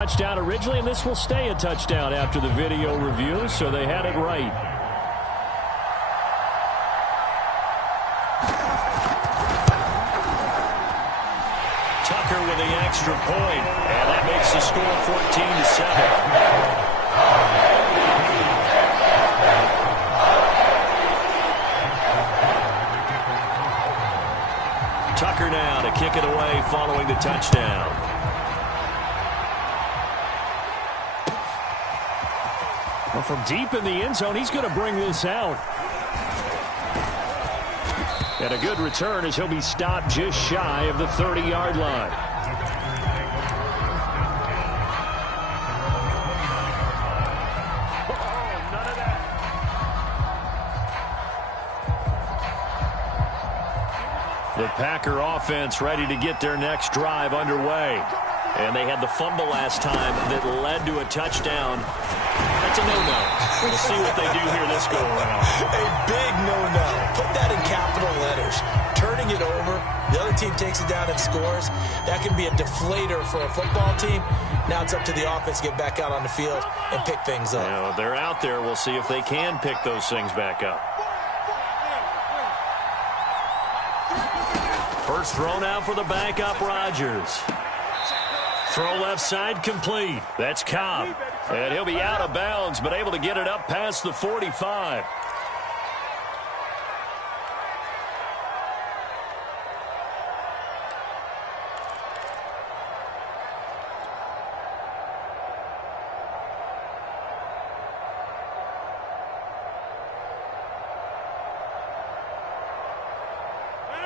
Touchdown originally, and this will stay a touchdown after the video review, so they had it right. Tucker with the extra point, and that makes the score 14-7. Tucker now to kick it away following the touchdown. Well, from deep in the end zone, he's going to bring this out. And a good return as he'll be stopped just shy of the 30-yard line. The Packer offense ready to get their next drive underway. And they had the fumble last time that led to a touchdown. That's a no-no. We'll see what they do here this go-around. A big no-no. Put that in capital letters. Turning it over, the other team takes it down and scores. That can be a deflator for a football team. Now it's up to the offense to get back out on the field and pick things up. Yeah, they're out there. We'll see if they can pick those things back up. First thrown out for the backup, Rodgers. Throw left side complete. That's Cobb. And he'll be out of bounds, but able to get it up past the 45.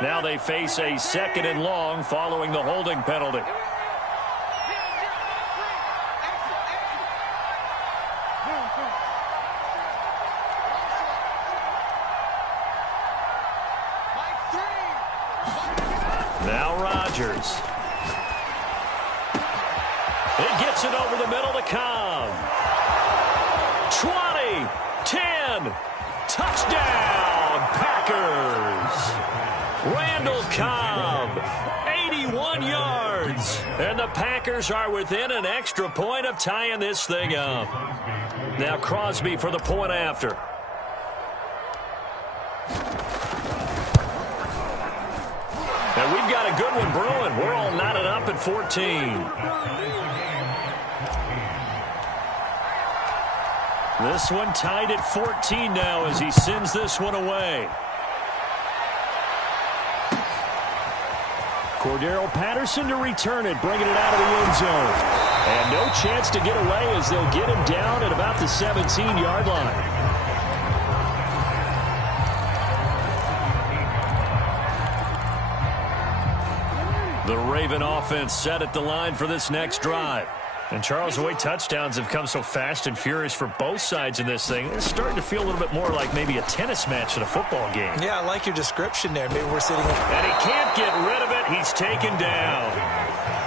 Now they face a 2nd and long following the holding penalty. Now Rodgers. It gets it over the middle to Cobb. 20, 10, touchdown, Packers. Randall Cobb, 81 yards. And the Packers are within an extra point of tying this thing up. Now Crosby for the point after. And we've got a good one brewing. We're all knotted up at 14. This one tied at 14 now as he sends this one away. Cordero Patterson to return it, bringing it out of the end zone. And no chance to get away as they'll get him down at about the 17-yard line. The Raven offense set at the line for this next drive. And, Charles, the way touchdowns have come so fast and furious for both sides in this thing, it's starting to feel a little bit more like maybe a tennis match in a football game. Yeah, I like your description there. Maybe we're sitting... And he can't get rid of it. He's taken down.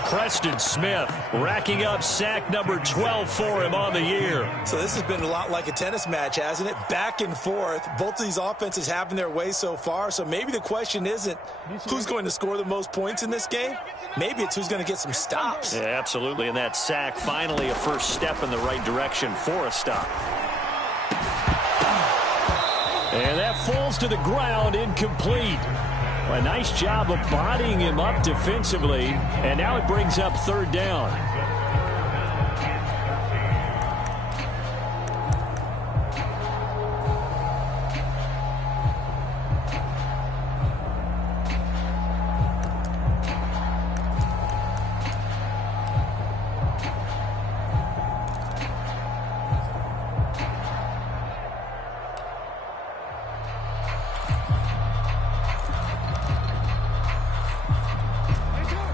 Preston Smith racking up sack number 12 for him on the year. So this has been a lot like a tennis match, hasn't it? Back and forth. Both of these offenses having their way so far. So maybe the question isn't who's going to score the most points in this game. Maybe it's who's going to get some stops. Yeah, absolutely. And that sack, finally a first step in the right direction for a stop. And that falls to the ground, incomplete. A nice job of bodying him up defensively. And now it brings up 3rd down.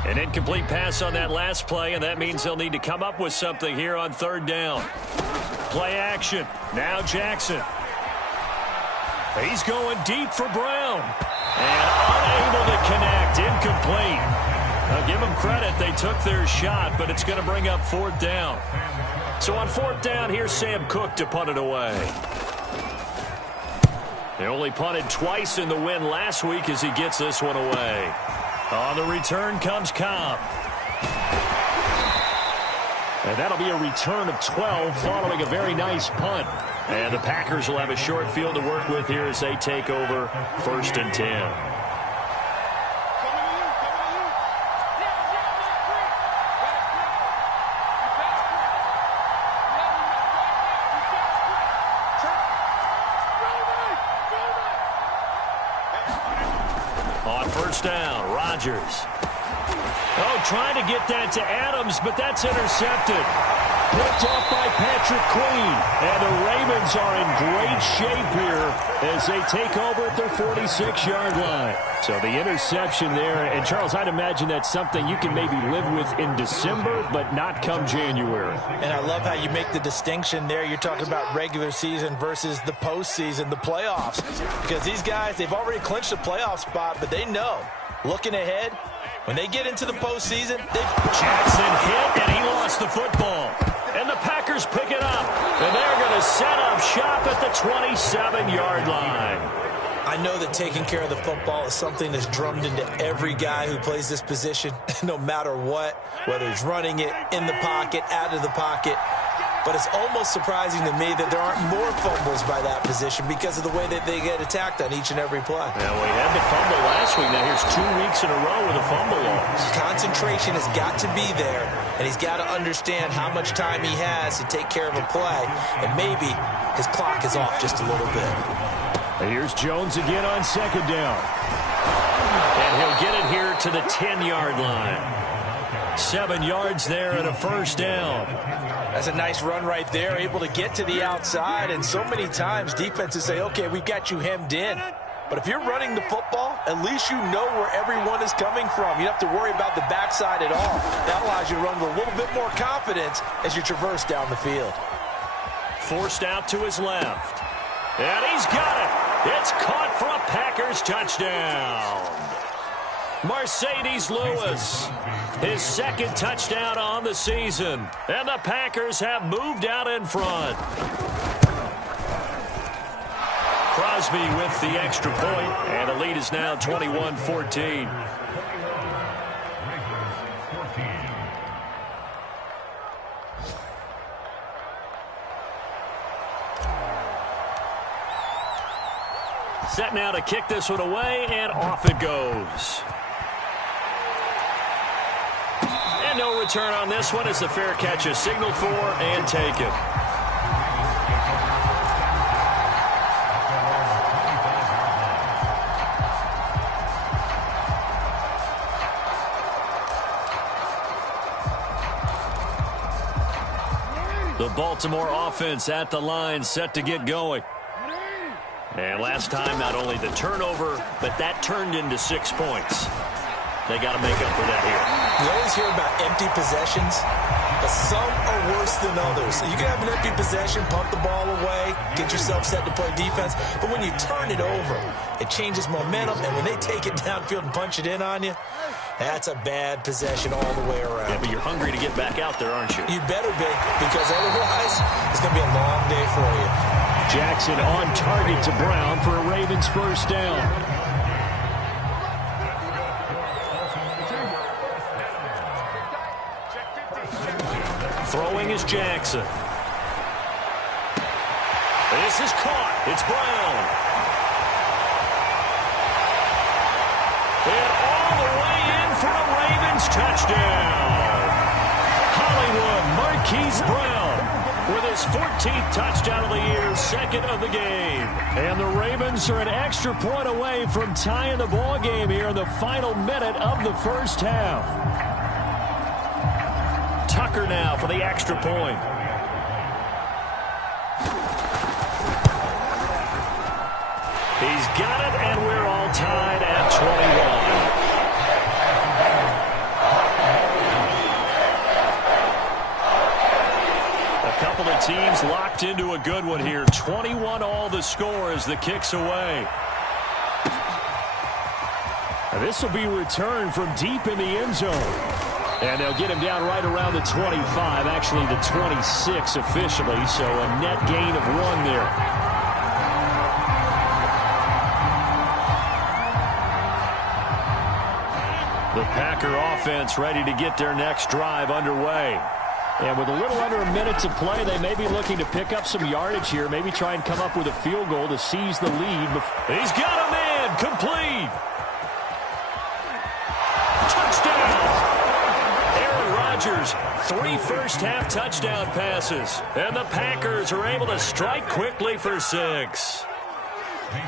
An incomplete pass on that last play, and that means they'll need to come up with something here on 3rd down. Play action. Now Jackson. He's going deep for Brown. And unable to connect. Incomplete. Now give them credit. They took their shot, but it's going to bring up 4th down. So on 4th down, here's Sam Cook to punt it away. They only punted twice in the win last week as he gets this one away. On the return comes Cobb. And that'll be a return of 12 following a very nice punt. And the Packers will have a short field to work with here as they take over 1st and 10. On 1st down, Rodgers. Oh, trying to get that to Adams, but that's intercepted. Picked off by Patrick Queen. And the Ravens are in great shape here as they take over at their 46-yard line. So the interception there. And, Charles, I'd imagine that's something you can maybe live with in December, but not come January. And I love how you make the distinction there. You're talking about regular season versus the postseason, the playoffs. Because these guys, they've already clinched a playoff spot, but they know, looking ahead, when they get into the postseason, Jackson hit, and he lost the football. And the Packers pick it up. And they're going to set up shop at the 27-yard line. I know that taking care of the football is something that's drummed into every guy who plays this position, no matter what, whether he's running it, in the pocket, out of the pocket. But it's almost surprising to me that there aren't more fumbles by that position because of the way that they get attacked on each and every play. Now, we had the fumble last week. Now, here's 2 weeks in a row with a fumble loss. Concentration has got to be there, and he's got to understand how much time he has to take care of a play, and maybe his clock is off just a little bit. And here's Jones again on 2nd down. And he'll get it here to the 10-yard line. 7 yards there and a 1st down. That's a nice run right there, able to get to the outside. And so many times defenses say, okay, we've got you hemmed in. But if you're running the football, at least you know where everyone is coming from. You don't have to worry about the backside at all. That allows you to run with a little bit more confidence as you traverse down the field. Forced out to his left. And he's got it. It's caught for a Packers touchdown. Mercedes Lewis, his 2nd touchdown on the season. And the Packers have moved out in front. Crosby with the extra point, and the lead is now 21-14. Set now to kick this one away, and off it goes. And no return on this one as the fair catch is signaled for and taken. The Baltimore offense at the line, set to get going. And last time, not only the turnover, but that turned into 6 points. They got to make up for that here. You always hear about empty possessions, but some are worse than others. You can have an empty possession, pump the ball away, get yourself set to play defense, but when you turn it over, it changes momentum, and when they take it downfield and punch it in on you, that's a bad possession all the way around. Yeah, but you're hungry to get back out there, aren't you? You better be, because otherwise, it's going to be a long day for you. Jackson on target to Brown for a Ravens 1st down. Throwing is Jackson. This is caught. It's Brown. And all the way in for a Ravens touchdown. Hollywood Marquise Brown with his 14th touchdown of the year, 2nd of the game. And the Ravens are an extra point away from tying the ball game here in the final minute of the 1st half. Tucker now for the extra point. He's got it, and we're all tied at 21. A couple of teams locked into a good one here. 21 all the score as the kick's away. This will be returned from deep in the end zone. And they'll get him down right around the 25, actually the 26 officially, so a net gain of 1 there. The Packer offense ready to get their next drive underway. And with a little under a minute to play, they may be looking to pick up some yardage here, maybe try and come up with a field goal to seize the lead. He's got a man, complete. Touchdown. Aaron Rodgers, 3 first-half touchdown passes. And the Packers are able to strike quickly for 6.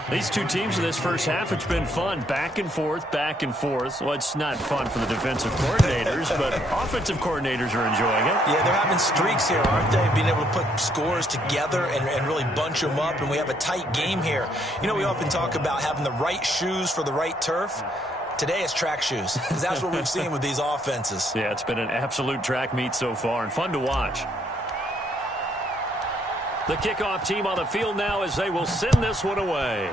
These two teams in this first half, it's been fun. Back and forth, back and forth. Well, it's not fun for the defensive coordinators, but offensive coordinators are enjoying it. Yeah, they're having streaks here, aren't they? Being able to put scores together and really bunch them up, and we have a tight game here. You know, we often talk about having the right shoes for the right turf. Today it's track shoes, because that's what we've seen with these offenses. Yeah, it's been an absolute track meet so far, and fun to watch. The kickoff team on the field now as they will send this one away.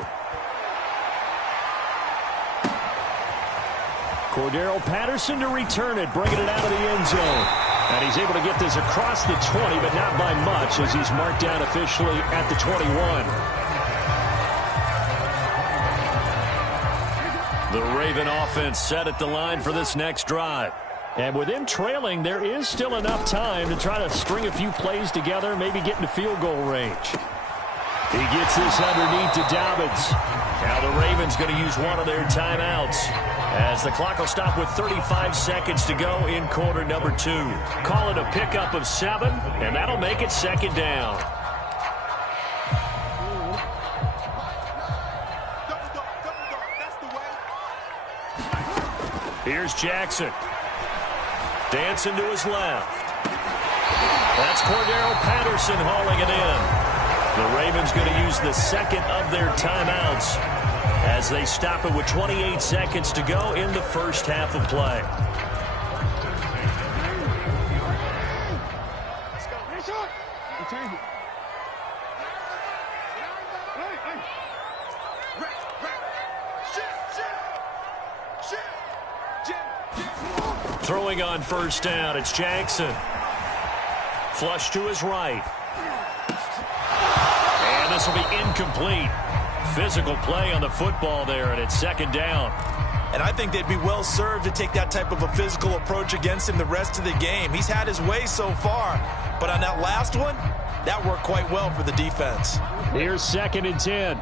Cordero Patterson to return it, bringing it out of the end zone. And he's able to get this across the 20, but not by much as he's marked down officially at the 21. The Raven offense set at the line for this next drive. And with them trailing, there is still enough time to try to string a few plays together, maybe get into field goal range. He gets this underneath to Dobbins. Now the Ravens going to use one of their timeouts as the clock will stop with 35 seconds to go in quarter number 2. Call it a pickup of 7, and that'll make it second down. Here's Jackson. Dancing to his left. That's Cordero Patterson hauling it in. The Ravens going to use the second of their timeouts as they stop it with 28 seconds to go in the first half of play. Throwing on first down, it's Jackson. Flush to his right. And this will be incomplete. Physical play on the football there, and it's second down. And I think they'd be well served to take that type of a physical approach against him the rest of the game. He's had his way so far, but on that last one, that worked quite well for the defense. Here's 2nd and 10.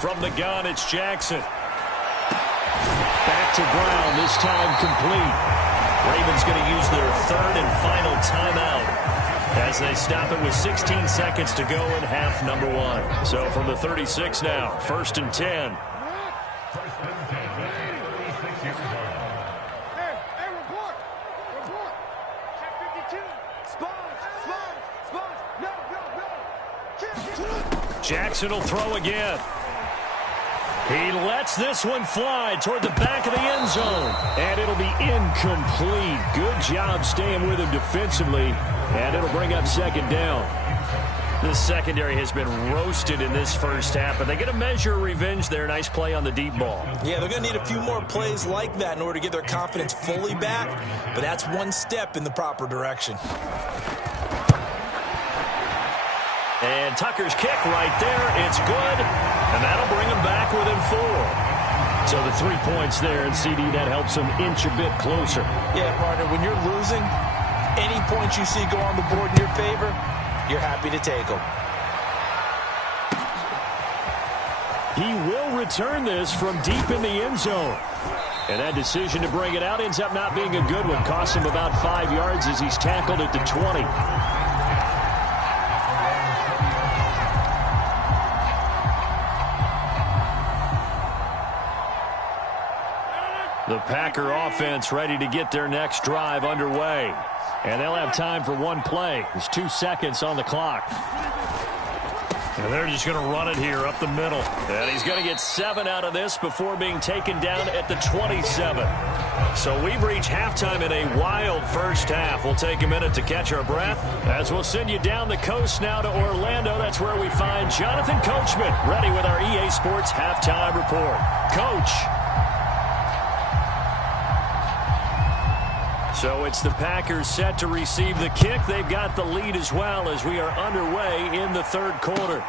From the gun, it's Jackson. Back to Brown, this time complete. Ravens going to use their 3rd and final timeout as they stop it with 16 seconds to go in half number 1. So from the 36 now, 1st and 10. Jackson will throw again. He lets this one fly toward the back of the end zone. And it'll be incomplete. Good job staying with him defensively. And it'll bring up second down. This secondary has been roasted in this first half, but they get a measure of revenge there. Nice play on the deep ball. Yeah, they're going to need a few more plays like that in order to get their confidence fully back. But that's one step in the proper direction. And Tucker's kick right there. It's good. And that'll bring him back within 4. So the 3 points there, and CD, that helps him inch a bit closer. Yeah, partner, when you're losing, any points you see go on the board in your favor, you're happy to take them. He will return this from deep in the end zone. And that decision to bring it out ends up not being a good one. Costs him about 5 yards as he's tackled at the 20. The Packer offense ready to get their next drive underway. And they'll have time for one play. There's 2 seconds on the clock. And they're just going to run it here up the middle. And he's going to get 7 out of this before being taken down at the 27. So we've reached halftime in a wild first half. We'll take a minute to catch our breath as we'll send you down the coast now to Orlando. That's where we find Jonathan Coachman ready with our EA Sports halftime report. Coach. So it's the Packers set to receive the kick. They've got the lead as well as we are underway in the third quarter.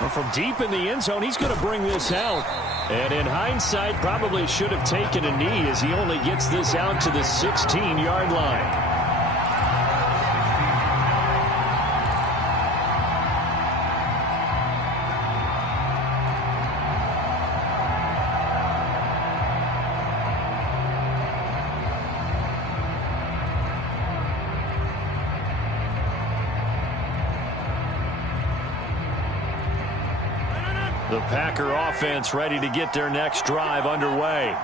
Well, from deep in the end zone, he's going to bring this out. And in hindsight, probably should have taken a knee as he only gets this out to the 16-yard line. The Packer offense ready to get their next drive underway.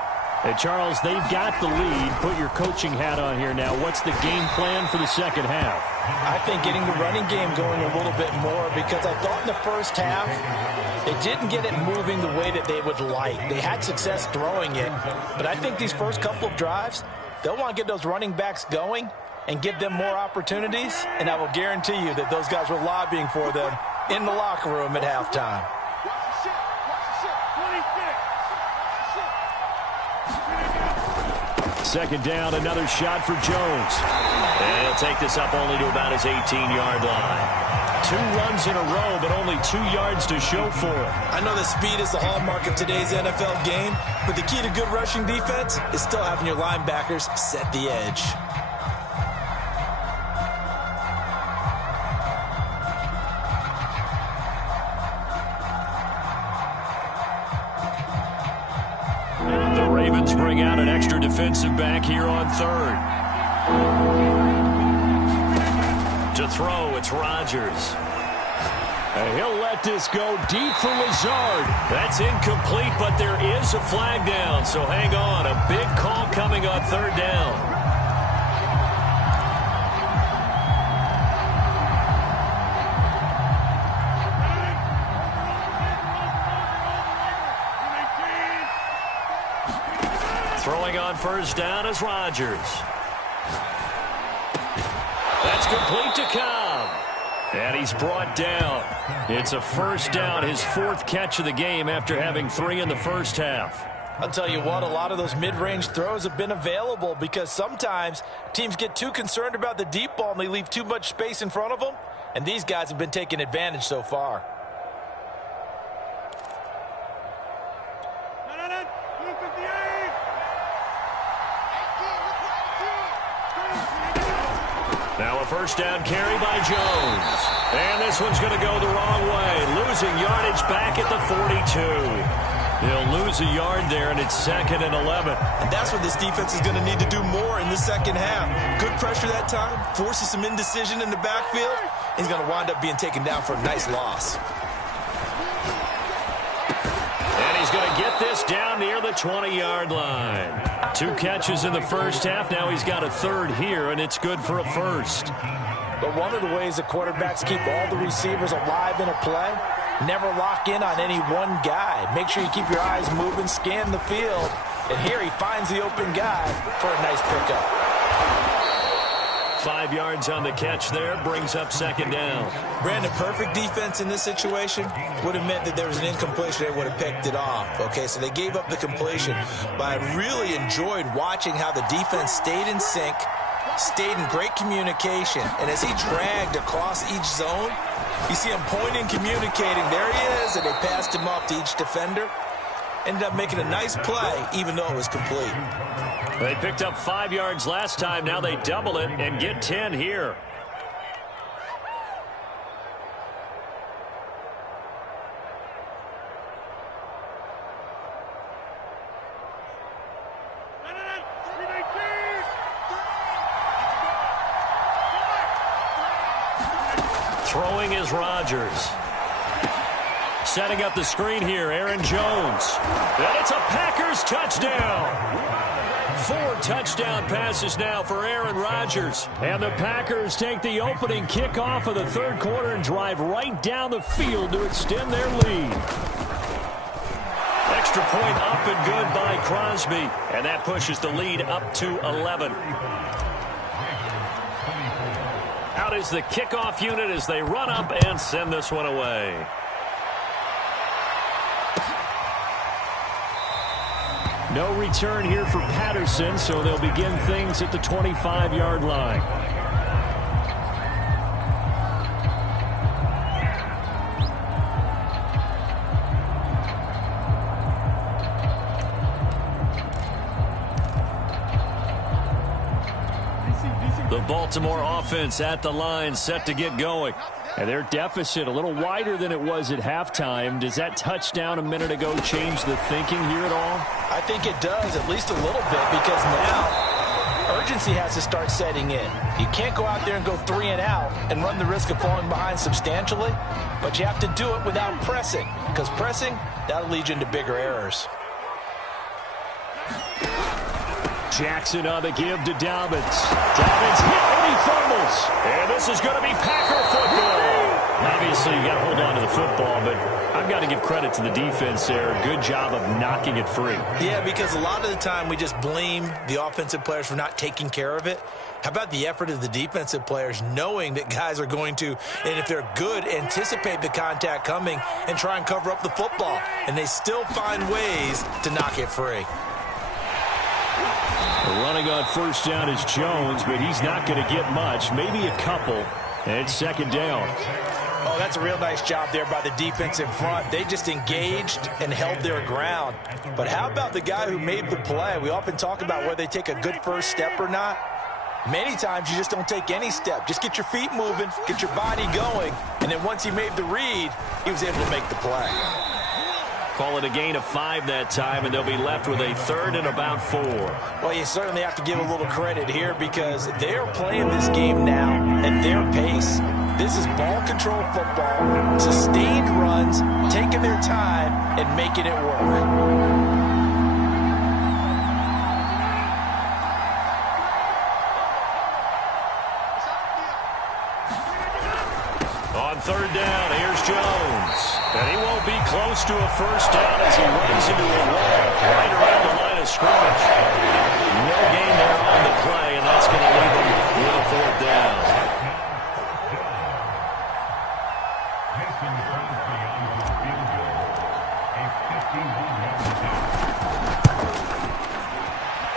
And Charles, they've got the lead. Put your coaching hat on here now. What's the game plan for the second half? I think getting the running game going a little bit more, because I thought in the first half they didn't get it moving the way that they would like. They had success throwing it, but I think these first couple of drives, they'll want to get those running backs going and give them more opportunities, and I will guarantee you that those guys were lobbying for them in the locker room at halftime. Second down, another shot for Jones. And he'll take this up only to about his 18-yard line. 2 runs in a row, but only 2 yards to show for it. I know that speed is the hallmark of today's NFL game, but the key to good rushing defense is still having your linebackers set the edge. Bring out an extra defensive back here on third. To throw, it's Rodgers. And he'll let this go deep for Lazard. That's incomplete, but there is a flag down, so hang on. A big call coming on third down. Throwing on first down is Rodgers. That's complete to Cobb. And he's brought down. It's a first down, his 4th catch of the game after having 3 in the first half. I'll tell you what, a lot of those mid-range throws have been available because sometimes teams get too concerned about the deep ball and they leave too much space in front of them. And these guys have been taking advantage so far. Now a first down carry by Jones. And this one's going to go the wrong way. Losing yardage back at the 42. They'll lose a yard there, and it's 2nd and 11. And that's what this defense is going to need to do more in the second half. Good pressure that time. Forces some indecision in the backfield. He's going to wind up being taken down for a nice loss. And he's going to get this down near the 20-yard line. 2 catches in the first half. Now he's got a 3rd here, and it's good for a first. But one of the ways that quarterbacks keep all the receivers alive in a play, never lock in on any one guy. Make sure you keep your eyes moving, scan the field. And here he finds the open guy for a nice pickup. 5 yards on the catch there, brings up 2nd down. Brandon, perfect defense in this situation would have meant that there was an incompletion. They would have picked it off. Okay, so they gave up the completion. But I really enjoyed watching how the defense stayed in sync, stayed in great communication. And as he dragged across each zone, you see him pointing, communicating. There he is, and they passed him off to each defender. Ended up making a nice play, even though it was complete. They picked up 5 yards last time. Now they double it and get 10 here. Throwing is Rodgers. Setting up the screen here, Aaron Jones. And it's a Packers touchdown. 4 touchdown passes now for Aaron Rodgers. And the Packers take the opening kickoff of the 3rd quarter and drive right down the field to extend their lead. Extra point up and good by Crosby. And that pushes the lead up to 11. Out is the kickoff unit as they run up and send this one away. No return here for Patterson, so they'll begin things at the 25-yard line. The Baltimore offense at the line, set to get going. And their deficit a little wider than it was at halftime. Does that touchdown a minute ago change the thinking here at all? I think it does, at least a little bit, because now urgency has to start setting in. You can't go out there and go 3 and out and run the risk of falling behind substantially, but you have to do it without pressing, because pressing, that'll lead you into bigger errors. Jackson on the give to Dobbins. Dobbins hit and he fumbles. And this is going to be Packer football. Obviously, you got to hold on to the football, but I've got to give credit to the defense there. Good job of knocking it free. Yeah, because a lot of the time we just blame the offensive players for not taking care of it. How about the effort of the defensive players knowing that guys are going to, and if they're good, anticipate the contact coming and try and cover up the football. And they still find ways to knock it free. Running on first down is Jones, but he's not going to get much, maybe a couple, and it's second down. Oh, that's a real nice job there by the defense in front. They just engaged and held their ground. But how about the guy who made the play? We often talk about whether they take a good first step or not. Many times you just don't take any step. Just get your feet moving, get your body going, and then once he made the read, he was able to make the play. Call it a gain of 5 that time, and they'll be left with a third and about 4. Well, you certainly have to give a little credit here because they're playing this game now at their pace. This is ball control football, sustained runs, taking their time and making it work. On third down, here's Jones. And he won't be close to a first down as he runs into a wall right around the line of scrimmage. No gain there on the play, and that's going to leave him with a fourth down.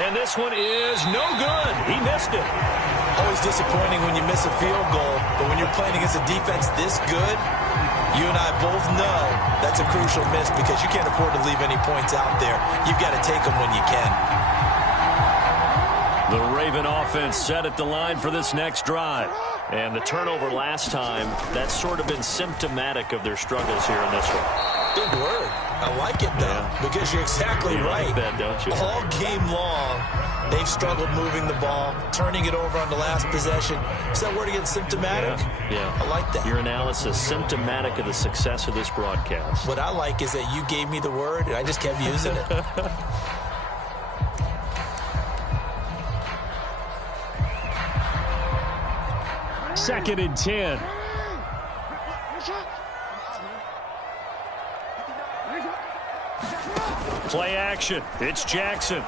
And this one is no good. He missed it. Always disappointing when you miss a field goal, but when you're playing against a defense this good, you and I both know that's a crucial miss because you can't afford to leave any points out there. You've got to take them when you can. The Raven offense set at the line for this next drive. And the turnover last time, that's sort of been symptomatic of their struggles here in this one. Big word. I like it, though, because you're exactly right. Like that, don't you? All game long, they've struggled moving the ball, turning it over on the last possession. Is that word again, symptomatic? Yeah. I like that. Your analysis, symptomatic of the success of this broadcast. What I like is that you gave me the word, and I just kept using it. Second and 10. Play action. It's Jackson.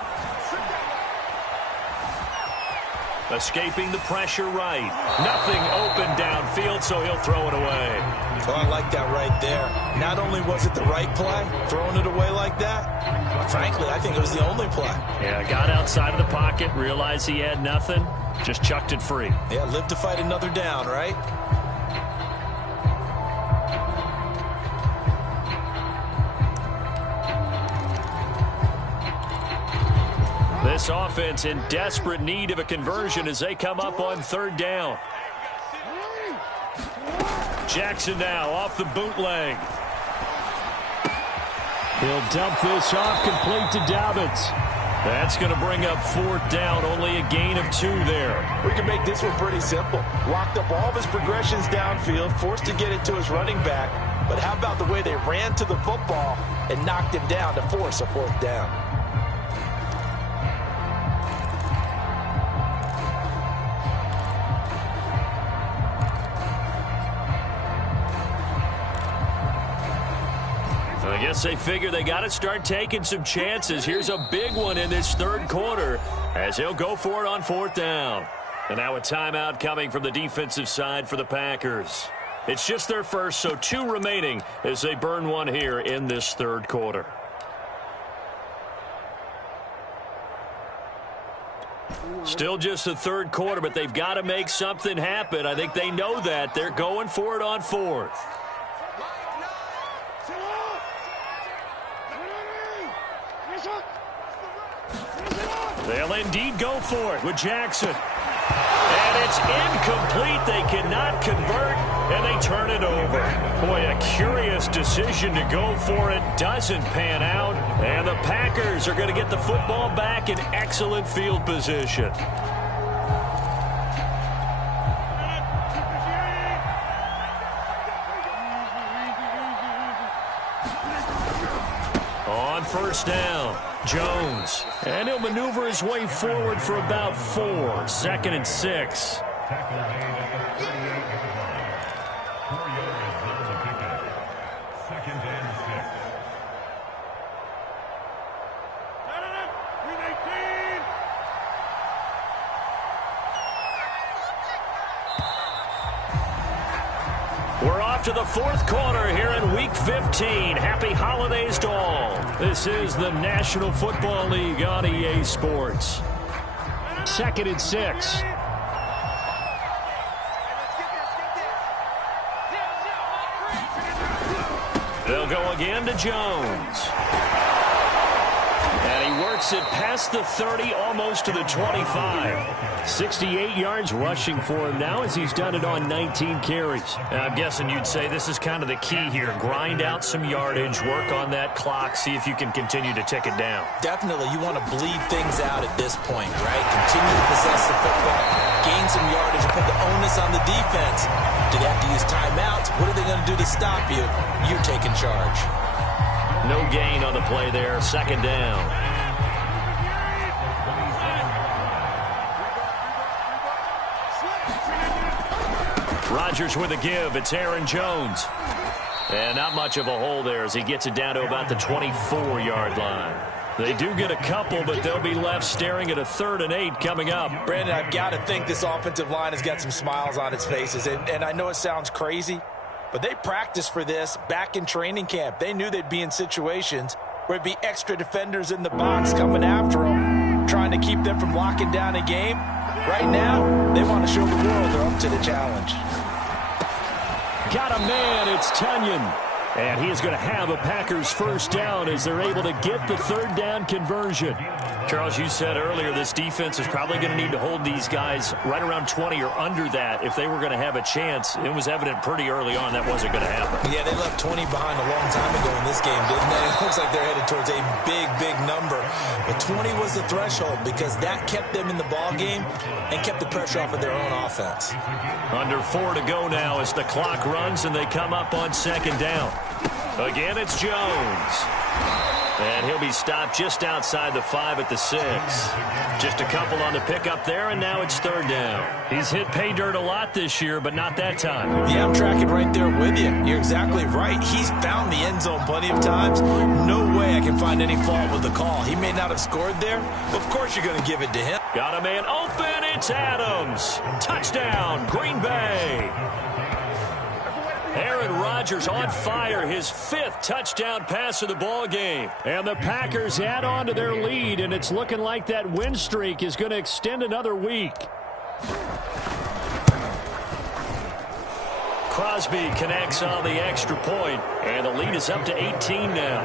Escaping the pressure right. Nothing open downfield, so he'll throw it away. Well, I like that right there. Not only was it the right play, throwing it away like that, frankly, I think it was the only play. Yeah, got outside of the pocket, realized he had nothing, just chucked it free. Yeah, live to fight another down, right? This offense in desperate need of a conversion as they come up on third down. Jackson now off the bootleg. He'll dump this off complete to Dobbins. That's going to bring up fourth down, only a gain of 2 there. We can make this one pretty simple. Locked up all of his progressions downfield, forced to get it to his running back. But how about the way they ran to the football and knocked him down to force a fourth down? I guess they figure they got to start taking some chances. Here's a big one in this third quarter as he'll go for it on fourth down. And now a timeout coming from the defensive side for the Packers. It's just their first, so 2 remaining as they burn one here in this third quarter. Still just the third quarter, but they've got to make something happen. I think they know that. They're going for it on fourth. They'll indeed go for it with Jackson. And it's incomplete. They cannot convert, and they turn it over. Boy, a curious decision to go for it. Doesn't pan out, and the Packers are going to get the football back in excellent field position. On first down, Jones. And he'll maneuver his way forward for about 4. 2nd and 6. We're off to the 4th quarter here in Week 15. Happy holidays to all. This is the National Football League on EA Sports. 2nd and 6. They'll go again to Jones. And he works it past the 30, almost to the 25. 68 yards rushing for him now as he's done it on 19 carries. I'm guessing you'd say this is kind of the key here. Grind out some yardage, work on that clock, see if you can continue to tick it down. Definitely, you want to bleed things out at this point, right? Continue to possess the football, gain some yardage, and put the onus on the defense. Do they have to use timeouts? What are they going to do to stop you? You're taking charge. No gain on the play there. 2nd down. Rodgers with a give. It's Aaron Jones. And not much of a hole there as he gets it down to about the 24-yard line. They do get a couple, but they'll be left staring at a 3rd and 8 coming up. Brandon, I've got to think this offensive line has got some smiles on its faces. And I know it sounds crazy, but they practiced for this back in training camp. They knew they'd be in situations where it'd be extra defenders in the box coming after them, trying to keep them from locking down a game. Right now, they want to show the world they're up to the challenge. Got a man, it's Tunyon. And he is going to have a Packers first down as they're able to get the 3rd down conversion. Charles, you said earlier this defense is probably going to need to hold these guys right around 20 or under that if they were going to have a chance. It was evident pretty early on that wasn't going to happen. Yeah, they left 20 behind a long time ago in this game, didn't they? It looks like they're headed towards a big, big number. But 20 was the threshold because that kept them in the ball game and kept the pressure off of their own offense. Under 4 to go now as the clock runs and they come up on 2nd down. Again, it's Jones. And he'll be stopped just outside the 5 at the 6. Just a couple on the pickup there, and now it's 3rd down. He's hit pay dirt a lot this year, but not that time. Yeah, I'm tracking right there with you. You're exactly right. He's found the end zone plenty of times. No way I can find any fault with the call. He may not have scored there, but of course you're going to give it to him. Got a man open. It's Adams. Touchdown, Green Bay. Aaron Rodgers on fire, his 5th touchdown pass of the ball game. And the Packers add on to their lead, and it's looking like that win streak is going to extend another week. Crosby connects on the extra point, and the lead is up to 18 now.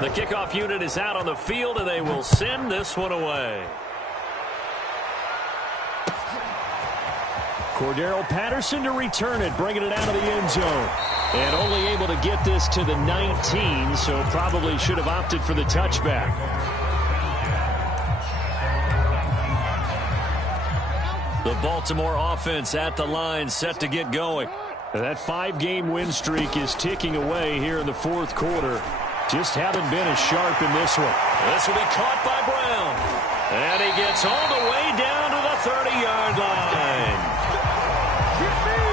The kickoff unit is out on the field, and they will send this one away. Cordero Patterson to return it, bringing it out of the end zone. And only able to get this to the 19, so probably should have opted for the touchback. The Baltimore offense at the line, set to get going. That 5-game win streak is ticking away here in the 4th quarter. Just haven't been as sharp in this one. This will be caught by Brown. And he gets all the way down to the 30-yard line.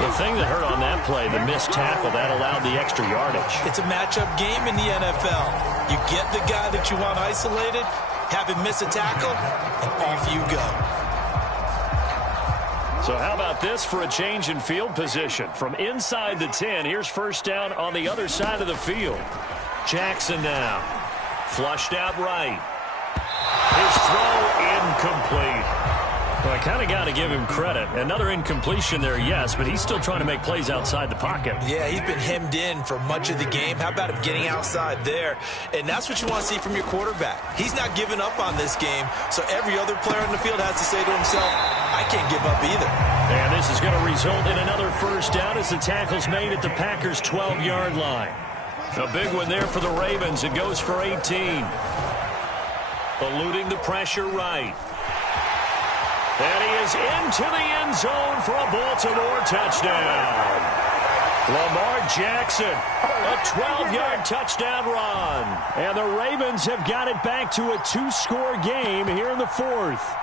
The thing that hurt on that play, the missed tackle, that allowed the extra yardage. It's a matchup game in the NFL. You get the guy that you want isolated, have him miss a tackle, and off you go. So how about this for a change in field position? From inside the 10, here's first down on the other side of the field. Jackson now. Flushed out right. His throw incomplete. Well, I kind of got to give him credit. Another incompletion there, yes, but he's still trying to make plays outside the pocket. Yeah, he's been hemmed in for much of the game. How about him getting outside there? And that's what you want to see from your quarterback. He's not giving up on this game, so every other player on the field has to say to himself, I can't give up either. And this is going to result in another first down as the tackle's made at the Packers' 12-yard line. A big one there for the Ravens. It goes for 18. Eluding the pressure right. And he is into the end zone for a Baltimore touchdown. Lamar Jackson, a 12-yard touchdown run. And the Ravens have got it back to a 2-score game here in the fourth.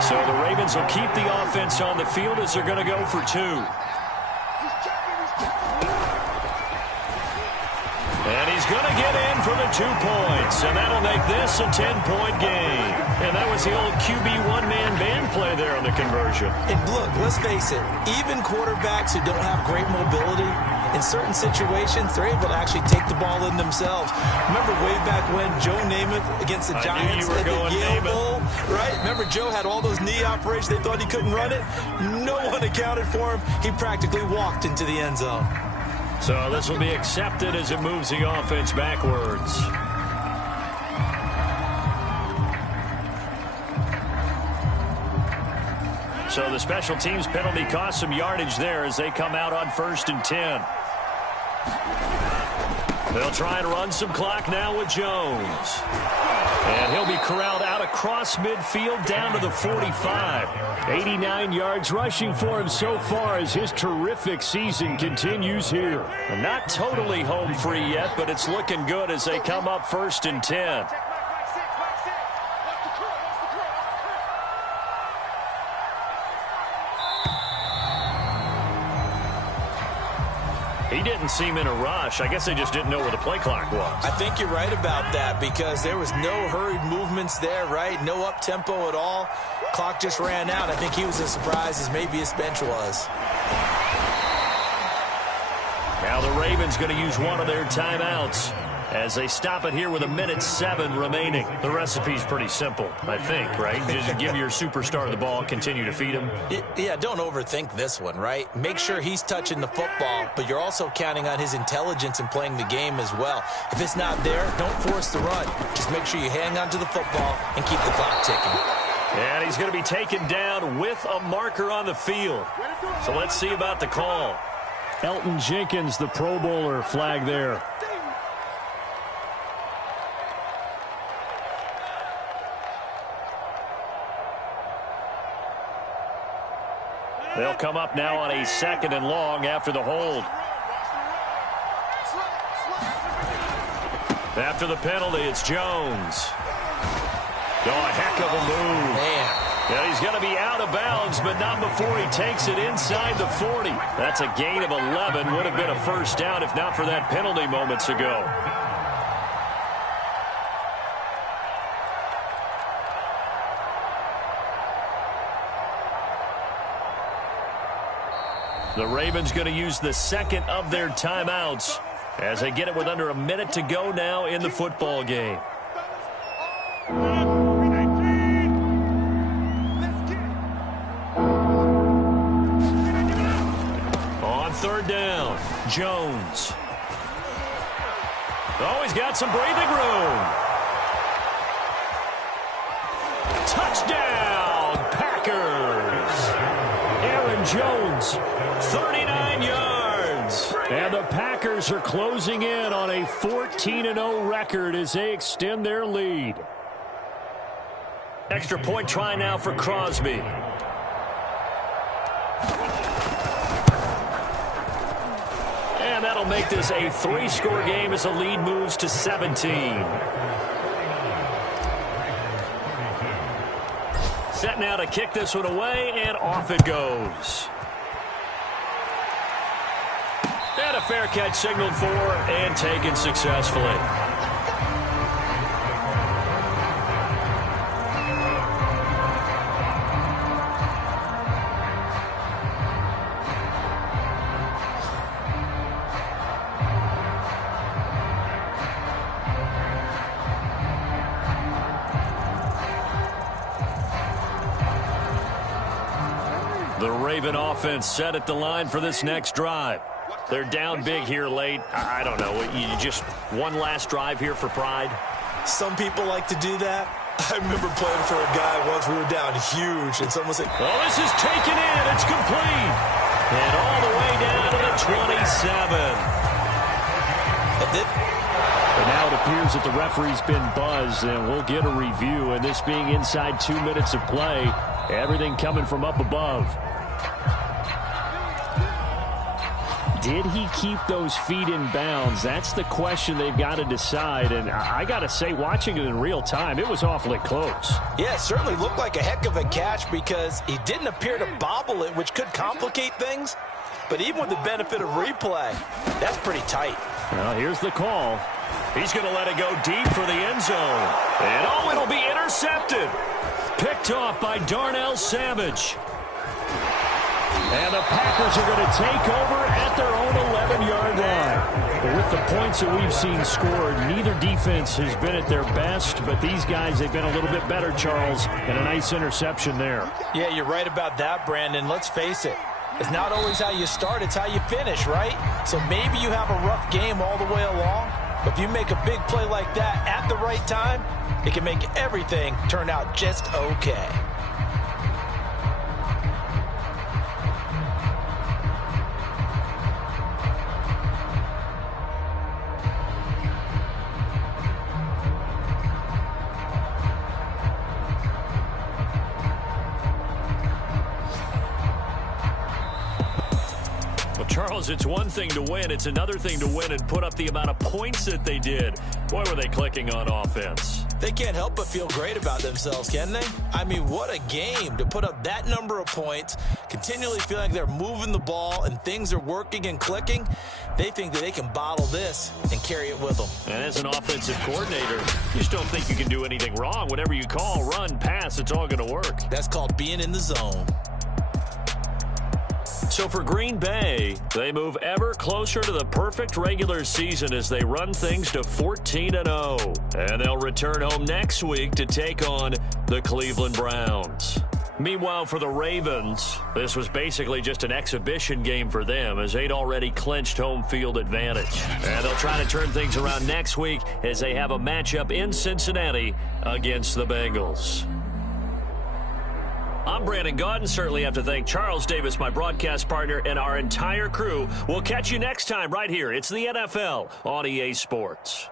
So the Ravens will keep the offense on the field as they're going to go for 2. And he's going to get in for the 2 points. And that'll make this a 10-point game. And that was the old QB one-man band play there on the conversion. And look, let's face it, even quarterbacks who don't have great mobility, in certain situations, they're able to actually take the ball in themselves. Remember way back when Joe Namath against the Giants at the Yale Bowl, right? Remember Joe had all those knee operations. They thought he couldn't run it. No one accounted for him. He practically walked into the end zone. So this will be accepted as it moves the offense backwards. So the special teams penalty cost some yardage there as they come out on 1st and 10. They'll try and run some clock now with Jones. And he'll be corralled out across midfield down to the 45. 89 yards rushing for him so far as his terrific season continues here. And not totally home free yet, but it's looking good as they come up 1st and 10. He didn't seem in a rush. I guess they just didn't know where the play clock was. I think you're right about that because there was no hurried movements there, right? No up-tempo at all. Clock just ran out. I think he was as surprised as maybe his bench was. Now the Ravens going to use one of their timeouts as they stop it here with 1:07 remaining. The recipe's pretty simple, I think, right? Just give your superstar the ball, continue to feed him. Yeah, don't overthink this one, right? Make sure he's touching the football, but you're also counting on his intelligence in playing the game as well. If it's not there, don't force the run. Just make sure you hang on to the football and keep the clock ticking. And he's going to be taken down with a marker on the field. So let's see about the call. Elton Jenkins, the Pro Bowler, flag there. They'll come up now on a 2nd and long after the hold. After the penalty, it's Jones. Oh, a heck of a move. Man. Yeah, he's going to be out of bounds, but not before he takes it inside the 40. That's a gain of 11. Would have been a first down if not for that penalty moments ago. The Ravens going to use the 2nd of their timeouts as they get it with under a minute to go now in the football game. On 3rd down, Jones. Oh, he's got some breathing room. Touchdown, Packers. Aaron Jones, 39 yards. And the Packers are closing in on a 14-0 record as they extend their lead. Extra point try now for Crosby. And that'll make this a 3-score game as the lead moves to 17. Set now to kick this one away, and off it goes. And a fair catch signaled for and taken successfully. The Raven offense set at the line for this next drive. They're down big here late. I don't know. You just one last drive here for pride? Some people like to do that. I remember playing for a guy once. We were down huge, and someone said, "Oh, this is taken in. It's complete." And all the way down to the 27. And now it appears that the referee's been buzzed, and we'll get a review. And this being inside 2 minutes of play, everything coming from up above. Did he keep those feet in bounds? That's the question they've got to decide. And I got to say, watching it in real time, it was awfully close. Yeah, it certainly looked like a heck of a catch because he didn't appear to bobble it, which could complicate things. But even with the benefit of replay, that's pretty tight. Well, here's the call. He's going to let it go deep for the end zone. And oh, it'll be intercepted. Picked off by Darnell Savage. And the Packers are going to take over at their own 11-yard line. But with the points that we've seen scored, neither defense has been at their best, but these guys have been a little bit better, Charles, and a nice interception there. Yeah, you're right about that, Brandon. Let's face it. It's not always how you start, it's how you finish, right? So maybe you have a rough game all the way along, but if you make a big play like that at the right time, it can make everything turn out just okay. Charles, it's one thing to win. It's another thing to win and put up the amount of points that they did. Boy, were they clicking on offense. They can't help but feel great about themselves, can they? I mean, what a game to put up that number of points, continually feel like they're moving the ball and things are working and clicking. They think that they can bottle this and carry it with them. And as an offensive coordinator, you just don't think you can do anything wrong. Whatever you call, run, pass, it's all going to work. That's called being in the zone. So for Green Bay, they move ever closer to the perfect regular season as they run things to 14-0. And they'll return home next week to take on the Cleveland Browns. Meanwhile, for the Ravens, this was basically just an exhibition game for them as they'd already clinched home field advantage. And they'll try to turn things around next week as they have a matchup in Cincinnati against the Bengals. I'm Brandon Gaudin. Certainly have to thank Charles Davis, my broadcast partner, and our entire crew. We'll catch you next time right here. It's the NFL on EA Sports.